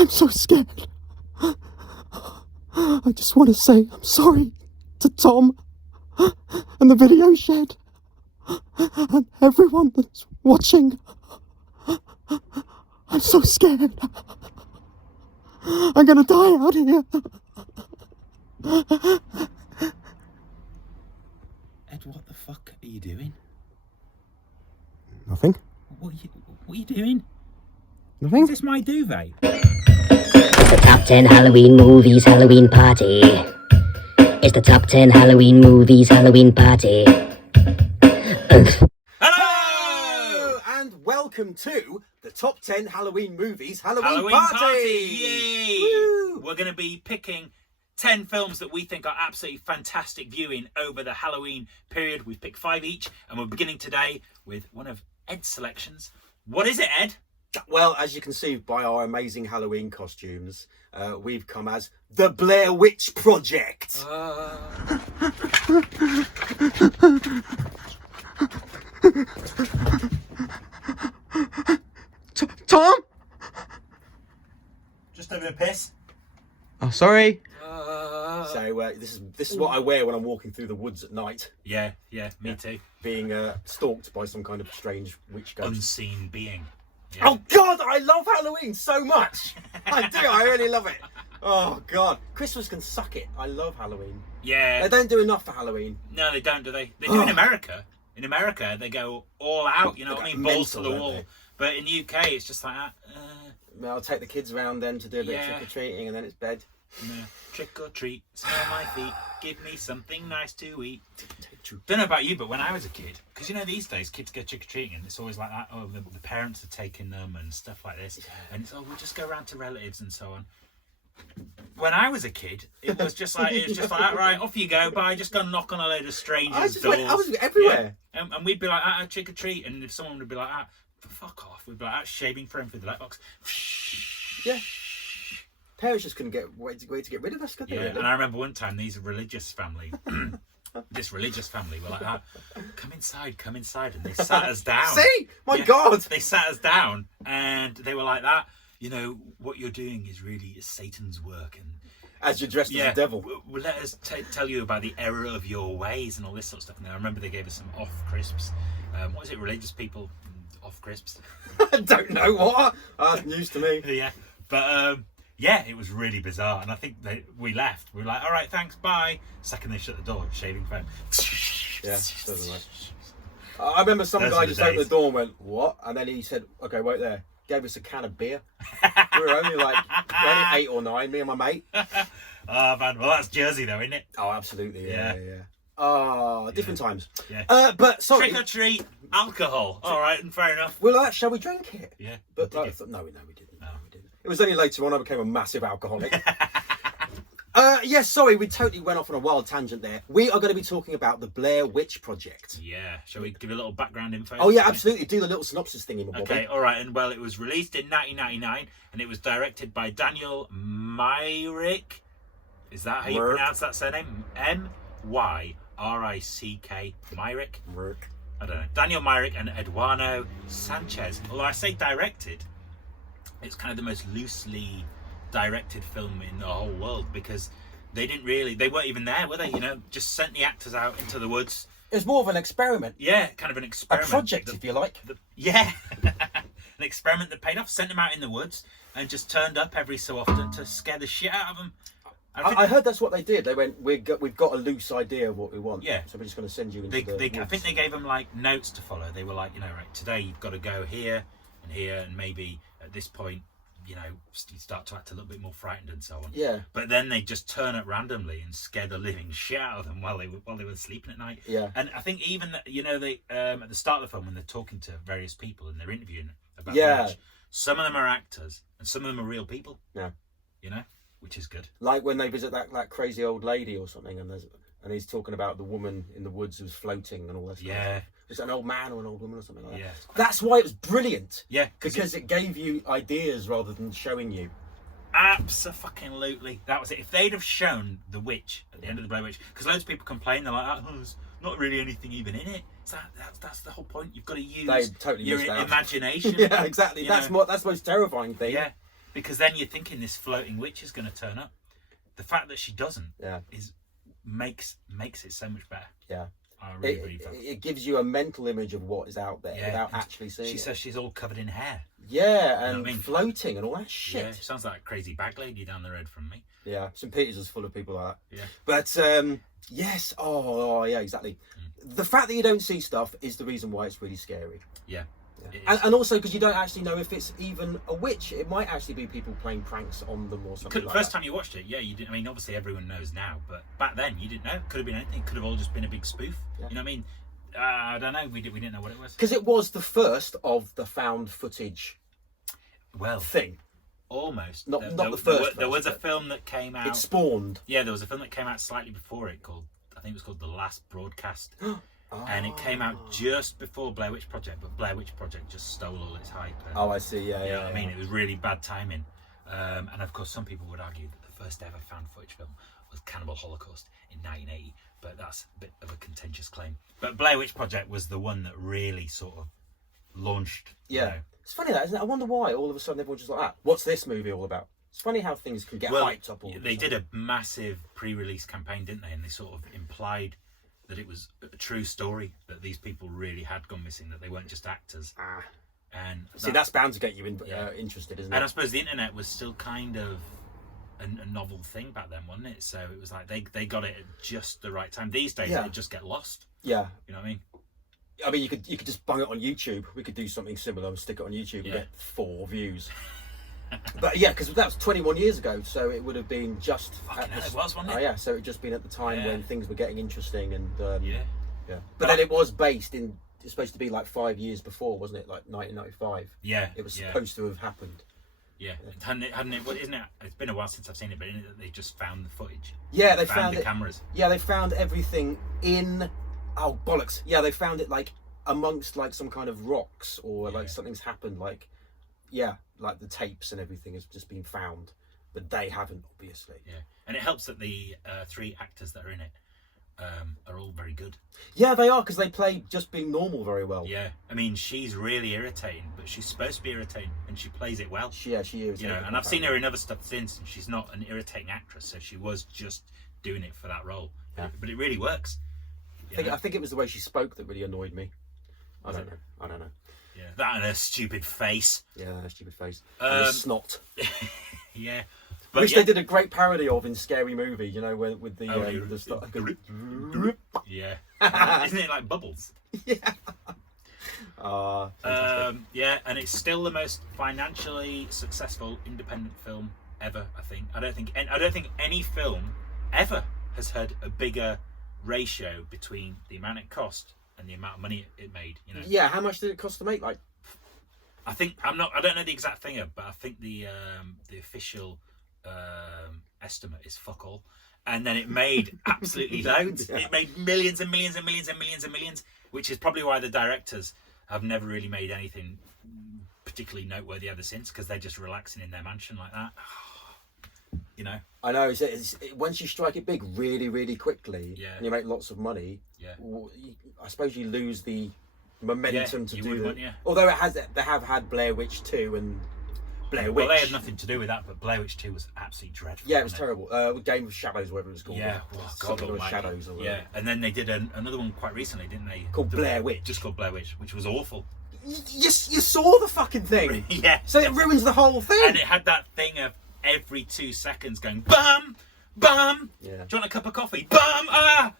I'm so scared. I just want to say I'm sorry to Tom and the video shed and everyone that's watching. I'm so scared. I'm gonna die out here. Ed, what the fuck are you doing? Nothing. What are you doing? Nothing. Is this my duvet? The top 10 Halloween movies, Halloween party. It's the top 10 Halloween movies, Halloween party. Hello! And welcome to the top 10 Halloween movies, Halloween party! Yay! Woo! We're going to be picking 10 films that we think are absolutely fantastic viewing over the Halloween period. We've picked 5 each, and we're beginning today with one of Ed's selections. What is it, Ed? Well, as you can see by our amazing Halloween costumes, we've come as the Blair Witch Project. Tom? Just over a piss. Oh, sorry. So this is what I wear when I'm walking through the woods at night. Yeah, me too. Being stalked by some kind of strange witch ghost. Unseen being. Yeah. Oh God, I love Halloween so much. I do. I really love it. Oh God, Christmas can suck it. I love Halloween. Yeah. They don't do enough for Halloween. No, they don't, do they? They do in America. In America, they go all out. You know what I mean? Balls to the wall. They? But in the UK, it's just like that. I'll take the kids around then to do a bit of trick or treating, and then it's bed. No. Trick or treat, smell my feet, give me something nice to eat. Don't know about you, but when I was a kid, because you know these days kids go trick or treating and it's always like that. Oh, the parents are taking them and stuff like this, and it's we'll just go around to relatives and so on. When I was a kid, it was just like right, off you go, bye. Just go knock on a load of strangers' doors. I was everywhere, and we'd be like, trick or treat, and if someone would be like, fuck off, we'd be like, shaving foam through the letterbox. Yeah. Parents just couldn't get way to get rid of us, could they? Yeah, and I remember one time this religious family were like, come inside, and they sat us down. See? My God! They sat us down, and they were like that. You know, what you're doing is really Satan's work, and as you're dressed as a devil. Well, let us tell you about the error of your ways and all this sort of stuff. And I remember they gave us some off crisps. What is it? Religious people off crisps? I don't know what. That's news to me. Yeah, but. Yeah, it was really bizarre, and I think we left. We were like, all right, thanks, bye. Second they shut the door, shaving foam. Yeah, doesn't matter. I remember some guy just opened the door and went, what? And then he said, okay, wait there. Gave us a can of beer. We were only 8 or 9, me and my mate. Oh, man. Well, that's Jersey, though, isn't it? Oh, absolutely. Yeah. Oh, different times. Yeah. But sorry. Trick or treat, alcohol. All right, and fair enough. Well, shall we drink it? Yeah. But no, we didn't. No, we didn't. It was only later on I became a massive alcoholic. Yes, sorry, we totally went off on a wild tangent there. We are going to be talking about the Blair Witch Project. Yeah, shall we give a little background info? Oh yeah, absolutely. Do the little synopsis thingy, my Okay, all right. And well, it was released in 1999, and it was directed by Daniel Myrick. Is that how you pronounce that surname? M-Y-R-I-C-K. Myrick? I don't know. Daniel Myrick and Eduardo Sanchez. Although I say directed, it's kind of the most loosely directed film in the whole world, because they weren't even there, were they? You know, just sent the actors out into the woods. It was more of an experiment. Yeah, kind of an experiment. A project, if you like. Yeah. An experiment that paid off. Sent them out in the woods and just turned up every so often to scare the shit out of them. I heard that's what they did. They went, we've got a loose idea of what we want. Yeah. So we're just going to send you into the woods. I think they gave them like notes to follow. They were like, you know, right, today you've got to go here and here, and maybe at this point, you know, you start to act a little bit more frightened and so on. Yeah. But then they just turn up randomly and scare the living shit out of them while they were sleeping at night. Yeah. And I think even you know, they at the start of the film when they're talking to various people and they're interviewing about the witch, some of them are actors and some of them are real people. Yeah. You know, which is good. Like when they visit that crazy old lady or something, and he's talking about the woman in the woods who's floating and all that. Yeah. Is it an old man or an old woman or something like that? Yeah. That's why it was brilliant. Yeah. Because it gave you ideas rather than showing you. Absolutely. That was it. If they'd have shown the witch at the end of the Blair Witch, because loads of people complain, they're like, oh, there's not really anything even in it. So that's the whole point. You've got to use your imagination. Yeah, exactly. That's the most terrifying thing. Yeah. Because then you're thinking this floating witch is going to turn up. The fact that she doesn't makes it so much better. Yeah. I really believe that. It gives you a mental image of what is out there without actually seeing it. She says she's all covered in hair. Yeah, and You know what I mean? floating and all that shit. Yeah, she sounds like a crazy bag lady down the road from me. Yeah, St. Peter's is full of people like that. Yeah. But, yes. Oh, yeah, exactly. The fact that you don't see stuff is the reason why it's really scary. Yeah. And also because you don't actually know if it's even a witch. It might actually be people playing pranks on them or something like that. First time you watched it, you didn't. I mean, obviously everyone knows now, but back then you didn't know. It could have been anything. It could have all just been a big spoof. Yeah. You know what I mean? I don't know. We didn't know what it was. Because it was the first of the found footage thing. Almost. Not the first. There was a film that came out. It spawned. Yeah, there was a film that came out slightly before it called, I think it was called The Last Broadcast. And it came out just before Blair Witch Project, but Blair Witch Project just stole all its hype. I see. Yeah. I mean, it was really bad timing. And of course, some people would argue that the first ever found footage film was Cannibal Holocaust in 1980, but that's a bit of a contentious claim. But Blair Witch Project was the one that really sort of launched. Yeah. You know. It's funny that, isn't it? I wonder why all of a sudden everyone's just like, what's this movie all about? It's funny how things can get hyped up all the time. They did a massive pre-release campaign, didn't they? And they sort of implied that it was a true story, that these people really had gone missing, that they weren't just actors. And that's bound to get you interested, isn't it? And I suppose the internet was still kind of a novel thing back then, wasn't it? So it was like they got it at just the right time. These days, it'd just get lost. Yeah. You know what I mean? I mean, you could just bung it on YouTube. We could do something similar and stick it on YouTube and get 4 views. But yeah, because that was 21 years ago, so it would have been just. It was, wasn't it? Oh yeah, so it had just been at the time when things were getting interesting and. Yeah. But then it was based in. It's supposed to be like 5 years before, wasn't it? Like 1995. Yeah. It was supposed to have happened. Yeah, hadn't it? Well, isn't it? It's been a while since I've seen it, but isn't it that they just found the footage? Yeah, they found the cameras. Yeah, they found everything in. Oh bollocks! Yeah, they found it like amongst like some kind of rocks or like something's happened. Like, like the tapes and everything has just been found, but they haven't, obviously. Yeah, and it helps that the 3 actors that are in it are all very good. Yeah, they are, because they play just being normal very well. Yeah, I mean, she's really irritating, but she's supposed to be irritating, and she plays it well. She is. You know, and I've seen her in other stuff since, and she's not an irritating actress, so she was just doing it for that role. Yeah. But it really works. I think it was the way she spoke that really annoyed me. I don't know. Yeah, that and her stupid face. Yeah, her stupid face. And the snot. Yeah. Which they did a great parody of in Scary Movie, you know, with the stuff. Yeah. Isn't it like Bubbles? Yeah. Yeah, and it's still the most financially successful independent film ever, I think. I don't think any film ever has had a bigger ratio between the amount it cost and the amount of money it made, you know. Yeah, how much did it cost to make? Like, I don't know the exact figure, but I think the official estimate is fuck all. And then it made absolutely loads. It made millions and millions and millions and millions and millions, which is probably why the directors have never really made anything particularly noteworthy ever since, because they're just relaxing in their mansion like that. You know, I know. Once you strike it big really, really quickly, and you make lots of money, I suppose you lose the momentum to do that. Although they have had Blair Witch 2 and Blair Witch. Well, they had nothing to do with that, but Blair Witch 2 was absolutely dreadful. Yeah, it was terrible. Game of Shadows, whatever it was called. Yeah, Shadows. Or yeah, and then they did another one quite recently, didn't they? Called Blair Witch. Just called Blair Witch, which was awful. You saw the fucking thing. Yeah. So it ruins the whole thing. And it had that thing of every 2 seconds going bum, bum. Yeah. Do you want a cup of coffee? Bum, ah.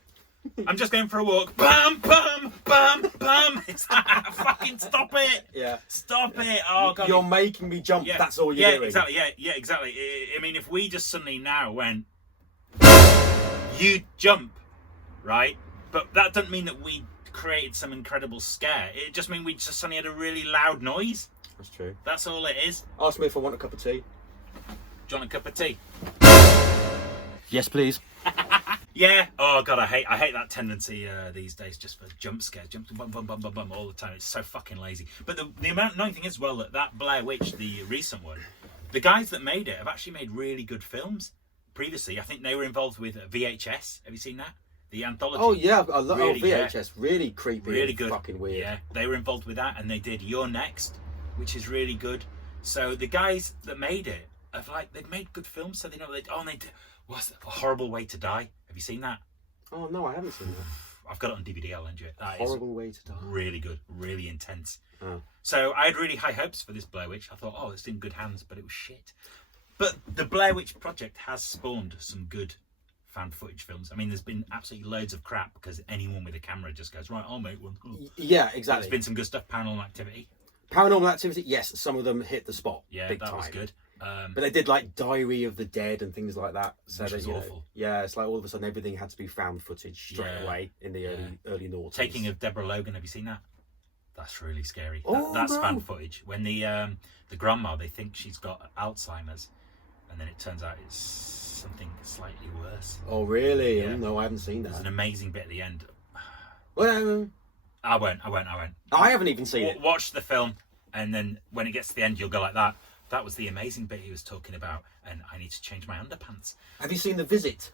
I'm just going for a walk. Bum, bum, bum, bum. It's like, fucking stop it. Yeah. Stop it. Oh God. You're making me jump. Yeah. That's all you're doing. Exactly. Yeah, exactly. I mean, if we just suddenly now went, you jump, right? But that doesn't mean that we created some incredible scare. It just means we just suddenly had a really loud noise. That's true. That's all it is. Ask me if I want a cup of tea. Do you want a cup of tea? Yes, please. Yeah. Oh God, I hate that tendency these days, just for jump scares, bum bum bum bum bum all the time. It's so fucking lazy. But the annoying thing is, well, that Blair Witch, the recent one, the guys that made it have actually made really good films. Previously, I think they were involved with VHS. Have you seen that? The anthology. Oh yeah, I love VHS. Really creepy. Really good. Fucking weird. Yeah, they were involved with that, and they did You're Next, which is really good. So the guys that made it have they've made good films, so they know what they. Oh, and they did. What's A Horrible Way to Die? Have you seen that? Oh no, I haven't seen that. I've got it on DVD. I'll lend you it. That Horrible Way to Die. Really good, really intense. Oh. So I had really high hopes for this Blair Witch. I thought, oh, it's in good hands, but it was shit. But the Blair Witch Project has spawned some good found footage films. I mean, there's been absolutely loads of crap because anyone with a camera just goes, right, I'll make one. Yeah, exactly. There's been some good stuff. Paranormal Activity. Paranormal Activity, yes, some of them hit the spot. Yeah, big that time. was good. But they did like Diary of the Dead and things like that. So Which that, was you know, awful. yeah, it's like all of a sudden everything had to be found footage straight Yeah. away in the early noughties. Taking of Deborah Logan. Have you seen that? That's really scary. Oh, That's no. found footage. When the grandma, they think she's got Alzheimer's, and then it turns out it's something slightly worse. Oh really? Yeah. Oh, no, I haven't seen There's that. an amazing bit at the end. Well, I won't. I haven't even seen it. Watch the film, and then when it gets to the end, you'll go like that. That was the amazing bit he was talking about, and I need to change my underpants. Have you seen The Visit?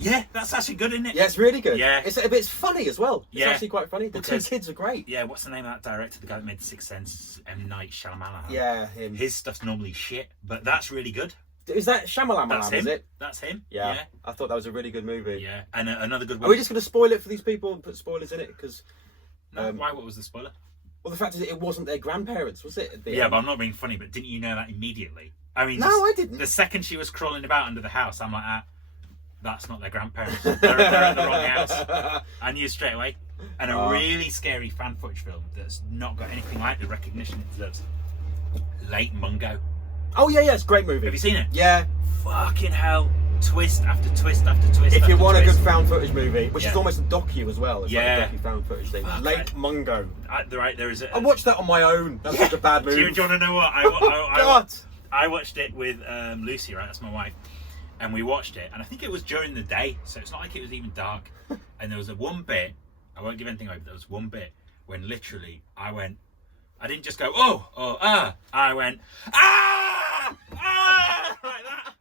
Yeah, that's actually good, isn't it? Yeah, it's really good. Yeah. It's funny as well. It's Yeah. actually quite funny. The Because- two kids are great. Yeah, what's the name of that director? The guy that made Sixth Sense, M. Night Shyamalan. Yeah, him. His stuff's normally shit, but that's really good. Is that Shyamalan? That's him. Is it? That's him. Yeah. I thought that was a really good movie. Yeah. And another good Are one. we just going to spoil it for these people and put spoilers in it? Because, No, why? What was the spoiler? well, the fact is, it wasn't their grandparents, was it? At the Yeah, end? but I'm not being funny. But didn't you know that immediately? I mean, No, I didn't. The second she was crawling about under the house, I'm like, that's not their grandparents. They're at the wrong house. I knew straight away. And a really scary fan footage film that's not got anything like the recognition it deserves. Late Mungo. Oh yeah, it's a great movie. Have you seen it? Yeah. Fucking hell. Twist after twist after twist. If after you want a good twist. found footage movie, which Yeah. is almost a docu as well, it's Yeah. like a docu found footage thing. Fuck, Lake Mungo. There is a. I watched that on my own. That's such a bad Do movie. you want to know what? God. I watched it with Lucy, right? That's my wife. And we watched it, and I think it was during the day, so it's not like it was even dark. And there was one bit, I won't give anything away, but there was one bit when literally I didn't just go, I went, like that.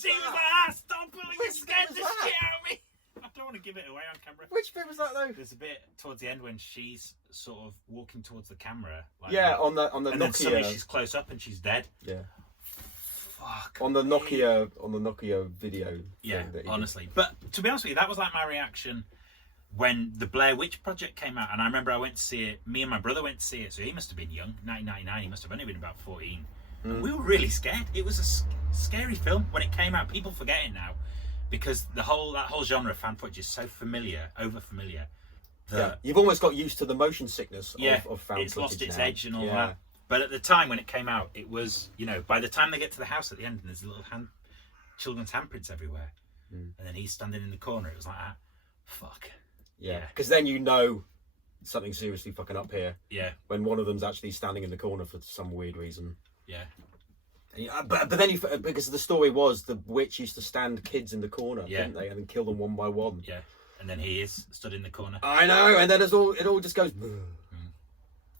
She was like, stop pulling me, scared the shit out of me. I don't want to give it away on camera. Which bit was that though? There's a bit towards the end when she's sort of walking towards the camera. Like Yeah, that. on the And then suddenly Nokia. she's close up and she's dead. Yeah. Fuck. On the Nokia video. Yeah, thing that he did. honestly. But to be honest with you, that was like my reaction when the Blair Witch Project came out. And I remember I went to see it. Me and my brother went to see it. So he must have been young. 1999. He must have only been about 14. And we were really scared. It was a scary film when it came out. People forget it now because that whole genre of fan footage is so familiar, over familiar. Yeah, you've almost got used to the motion sickness of found it's lost footage its now. edge and all Yeah. that. But at the time when it came out, it was, by the time they get to the house at the end and there's little children's handprints everywhere, and then he's standing in the corner, it was like, fuck. Yeah, because then you know something seriously fucking up here. Yeah, When one of them's actually standing in the corner for some weird reason. yeah. But then because the story was the witch used to stand kids in the corner, Yeah. didn't they, and then kill them one by one. Yeah, and then he is stood in the corner. I know, and then it all just goes.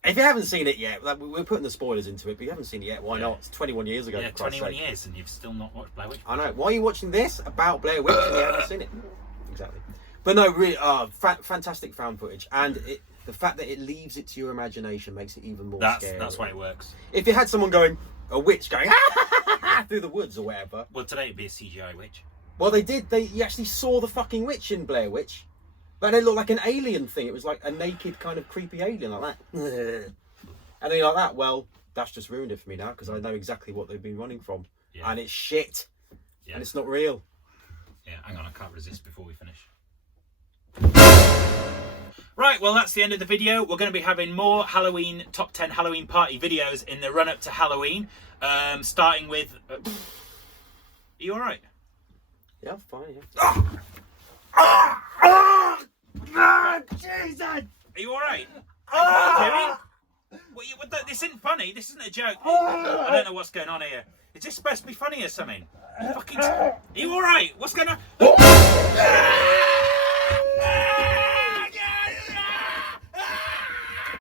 If you haven't seen it yet, like, we're putting the spoilers into it, but you haven't seen it yet, why not? It's 21 years ago. Yeah, for Christ's 21 sake. years and you've still not watched Blair Witch. I know. Why are you watching this about Blair Witch and you haven't seen it? Exactly. But no, really, fantastic found footage, and the fact that it leaves it to your imagination makes it even more scary. That's why it works. If you had someone going, a witch going through the woods or whatever. Well, today it'd be a CGI witch. Well, they did. You actually saw the fucking witch in Blair Witch. But it looked like an alien thing. It was like a naked kind of creepy alien like that. And then you're like that. Well, that's just ruined it for me now because I know exactly what they've been running from, and it's shit, and it's not real. Yeah, hang on, I can't resist before we finish. Right, well, that's the end of the video. We're going to be having more Halloween, top 10 Halloween party videos in the run-up to Halloween. Starting with... are you all right? Yeah, I'm fine. Yeah. Jesus! Are you all right? This isn't funny. This isn't a joke. I don't know what's going on here. Is this supposed to be funny or something? Are you all right? What's going on?